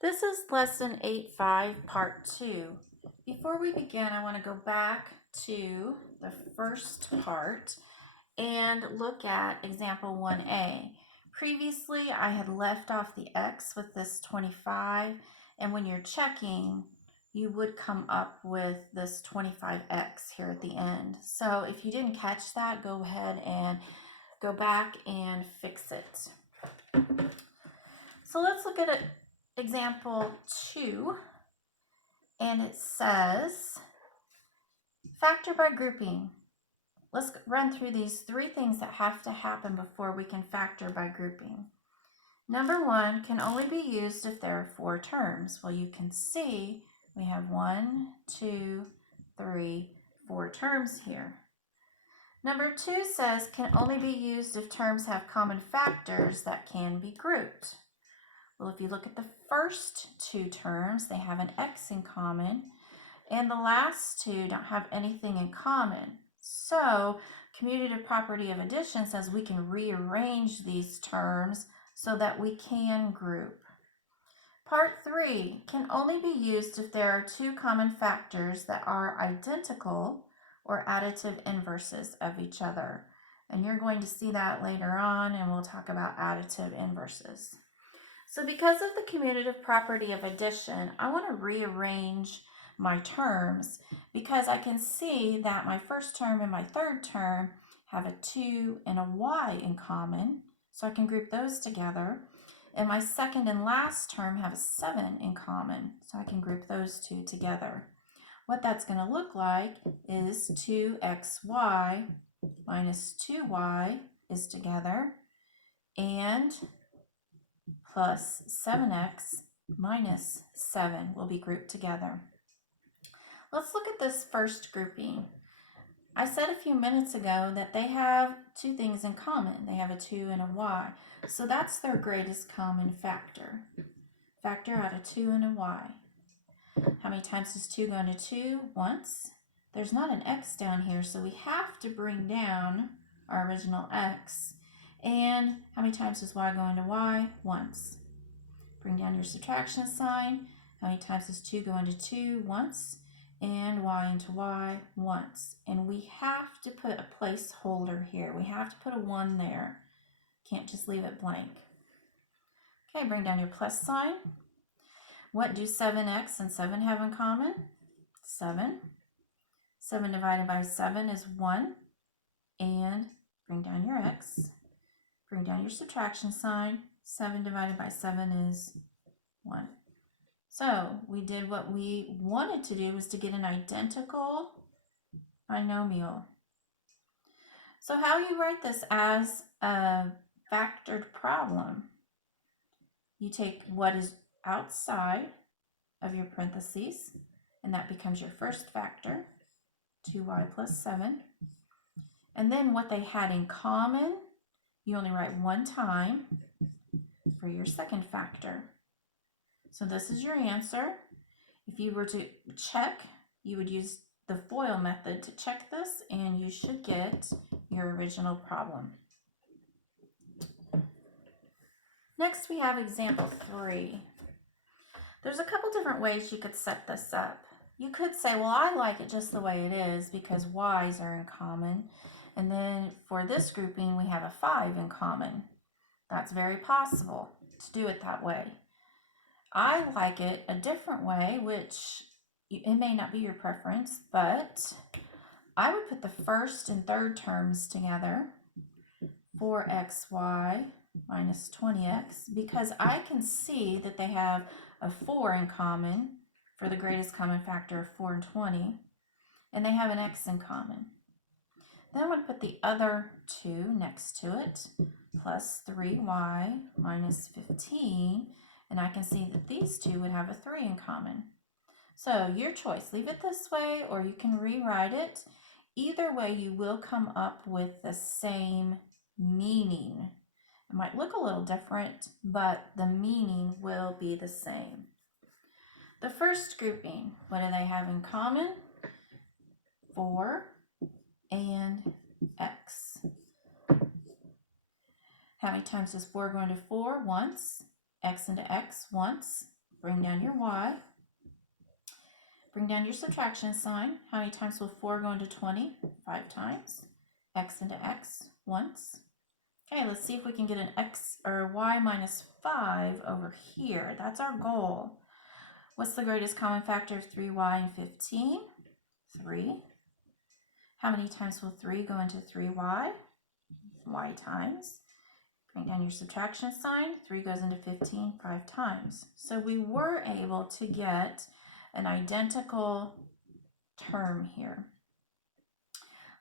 This is lesson 8.5, part 2. Before we begin, I want to go back to the first part and look at example 1a. Previously, I had left off the x with this 25, and when you're checking, you would come up with this 25x here at the end. So if you didn't catch that, go ahead and go back and fix it. So let's look at example 2, and it says factor by grouping. Let's run through these 3 things that have to happen before we can factor by grouping. Number 1 can only be used if there are 4 terms. Well, you can see we have 1, 2, 3, 4 terms here. Number 2 says can only be used if terms have common factors that can be grouped. Well, if you look at the first 2 terms, they have an x in common, and the last 2 don't have anything in common. So, commutative property of addition says we can rearrange these terms so that we can group. Part 3 can only be used if there are 2 common factors that are identical or additive inverses of each other. And you're going to see that later on, and we'll talk about additive inverses. So because of the commutative property of addition, I want to rearrange my terms because I can see that my first term and my third term have a 2 and a y in common, so I can group those together. And my second and last term have a 7 in common, so I can group those 2 together. What that's going to look like is 2xy minus 2y is together, and plus 7x minus 7 will be grouped together. Let's look at this first grouping. I said a few minutes ago that they have 2 things in common. They have a 2 and a y. So that's their greatest common factor. Factor out a 2 and a y. How many times does 2 go into 2? Once. There's not an x down here, so we have to bring down our original x. And how many times does y go into y? Once. Bring down your subtraction sign. How many times does 2 go into 2? Once. And y into y once. And we have to put a placeholder here. We have to put a 1 there. Can't just leave it blank. Okay, bring down your plus sign. What do 7x and 7 have in common? 7. 7 divided by 7 is 1. And bring down your x. Bring down your subtraction sign. 7 divided by 7 is 1. So we did what we wanted to do, was to get an identical binomial. So how you write this as a factored problem? You take what is outside of your parentheses, and that becomes your first factor, 2y plus 7. And then what they had in common, you only write 1 time for your second factor. So this is your answer. If you were to check, you would use the FOIL method to check this, and you should get your original problem. Next, we have example 3. There's a couple different ways you could set this up. You could say, well, I like it just the way it is because y's are in common. And then for this grouping, we have a 5 in common. That's very possible to do it that way. I like it a different way, which it may not be your preference, but I would put the first and third terms together, 4xy minus 20x, because I can see that they have a 4 in common for the greatest common factor of 4 and 20, and they have an x in common. Then I would put the other 2 next to it, plus 3y minus 15, and I can see that these 2 would have a 3 in common. So your choice, leave it this way or you can rewrite it. Either way, you will come up with the same meaning. It might look a little different, but the meaning will be the same. The first grouping, what do they have in common? 4 and x. How many times does 4 go into 4? Once. X into x once. Bring down your y. Bring down your subtraction sign. How many times will 4 go into 20? 5 times. X into x once. Okay, let's see if we can get an x or y minus 5 over here. That's our goal. What's the greatest common factor of 3y and 15? 3. How many times will 3 go into 3y? Y times. Bring down your subtraction sign. 3 goes into 15 5 times. So we were able to get an identical term here.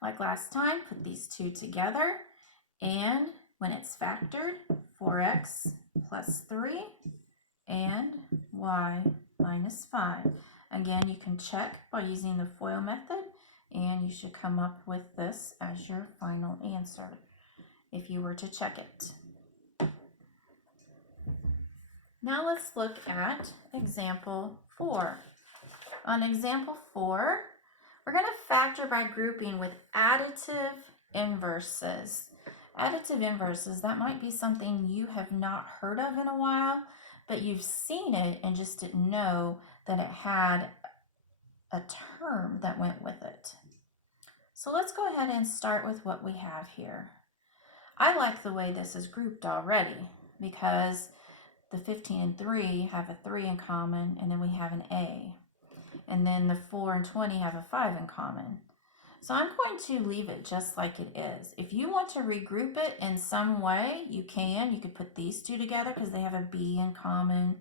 Like last time, put these two together, and when it's factored, 4x plus 3 and y minus 5. Again, you can check by using the FOIL method, and you should come up with this as your final answer if you were to check it. Now let's look at example 4. On example 4, we're going to factor by grouping with additive inverses. Additive inverses, that might be something you have not heard of in a while, but you've seen it and just didn't know that it had a term that went with it. So let's go ahead and start with what we have here. I like the way this is grouped already because the 15 and 3 have a 3 in common, and then we have an A. And then the 4 and 20 have a 5 in common. So I'm going to leave it just like it is. If you want to regroup it in some way, you can. You could put these two together because they have a B in common.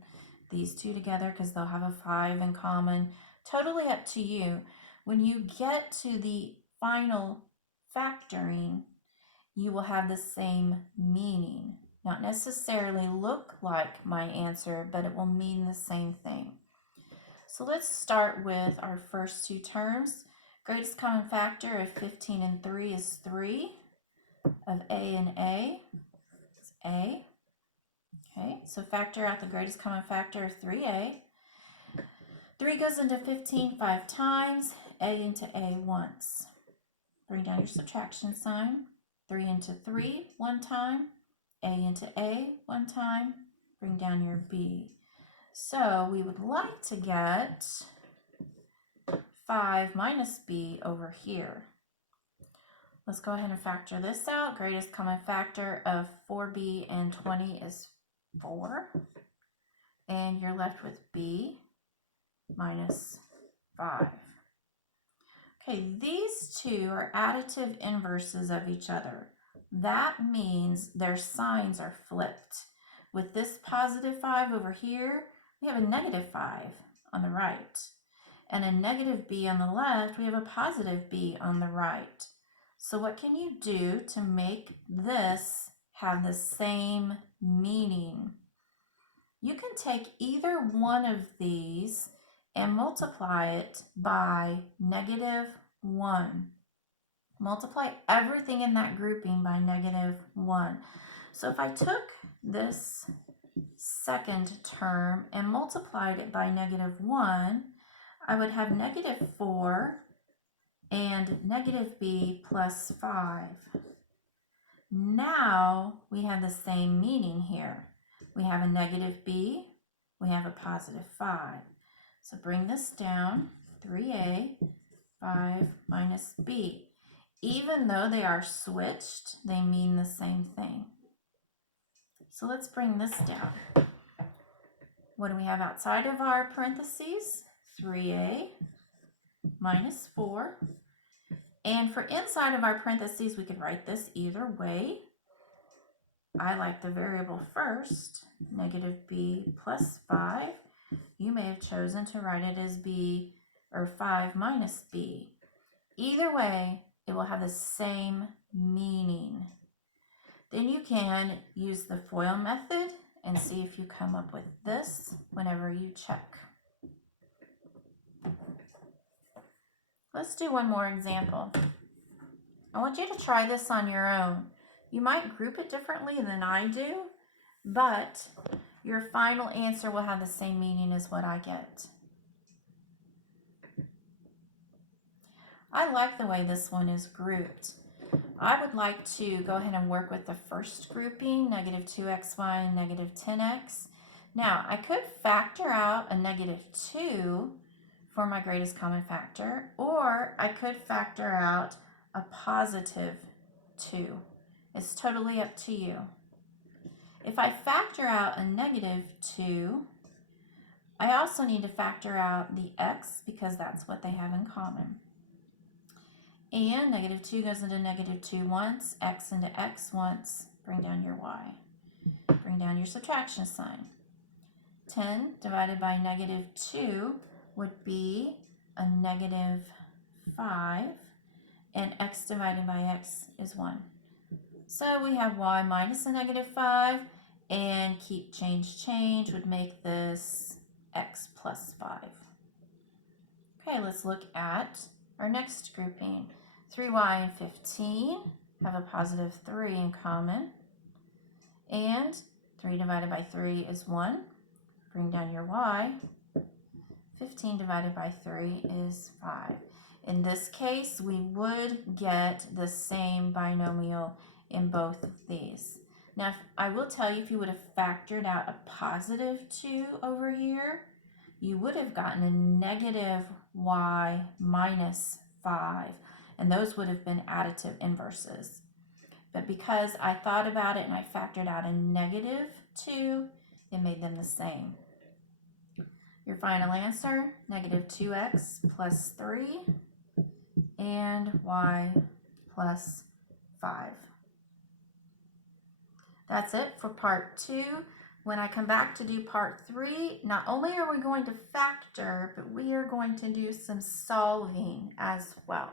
These two together because they'll have a 5 in common. Totally up to you. When you get to the final factoring, you will have the same meaning. Not necessarily look like my answer, but it will mean the same thing. So let's start with our first two terms. Greatest common factor of 15 and 3 is 3. Of A and A is A. Okay, so factor out the greatest common factor of 3A. 3 goes into 15 5 times, A into A once. Bring down your subtraction sign. 3 into 3 one time, A into A one time. Bring down your B. So we would like to get 5 minus B over here. Let's go ahead and factor this out. Greatest common factor of 4B and 20 is 4. And you're left with B minus 5. Okay, these two are additive inverses of each other. That means their signs are flipped. With this positive 5 over here, we have a negative 5 on the right. And a negative B on the left, we have a positive B on the right. So what can you do to make this have the same meaning? You can take either one of these and multiply it by -1. Multiply everything in that grouping by -1. So if I took this second term and multiplied it by -1, I would have -4 and negative B plus 5. Now we have the same meaning here. We have a negative B, we have a positive 5. So bring this down, 3A, 5 minus B. Even though they are switched, they mean the same thing. So let's bring this down. What do we have outside of our parentheses? 3A minus 4. And for inside of our parentheses, we could write this either way. I like the variable first, negative B plus 5. You may have chosen to write it as B or 5 minus B. Either way, it will have the same meaning. Then you can use the FOIL method and see if you come up with this whenever you check. Let's do one more example. I want you to try this on your own. You might group it differently than I do, but your final answer will have the same meaning as what I get. I like the way this one is grouped. I would like to go ahead and work with the first grouping, -2xy and -10x. Now, I could factor out a negative 2 for my greatest common factor, or I could factor out a positive 2. It's totally up to you. If I factor out a negative 2, I also need to factor out the x because that's what they have in common. And negative 2 goes into negative 2 once, x into x once. Bring down your y. Bring down your subtraction sign. 10 divided by negative 2 would be a negative 5, and x divided by x is 1. So we have y minus a negative 5, and keep change would make this x plus 5. Okay, let's look at our next grouping. 3y and 15 have a positive 3 in common, and 3 divided by 3 is 1. Bring down your y. 15 divided by 3 is 5. In this case, we would get the same binomial in both of these. Now, I will tell you, if you would have factored out a positive 2 over here, you would have gotten a negative y minus 5, and those would have been additive inverses. But because I thought about it and I factored out a negative 2, it made them the same. Your final answer, negative 2x plus 3 and y plus 5. That's it for part 2. When I come back to do part 3, not only are we going to factor, but we are going to do some solving as well.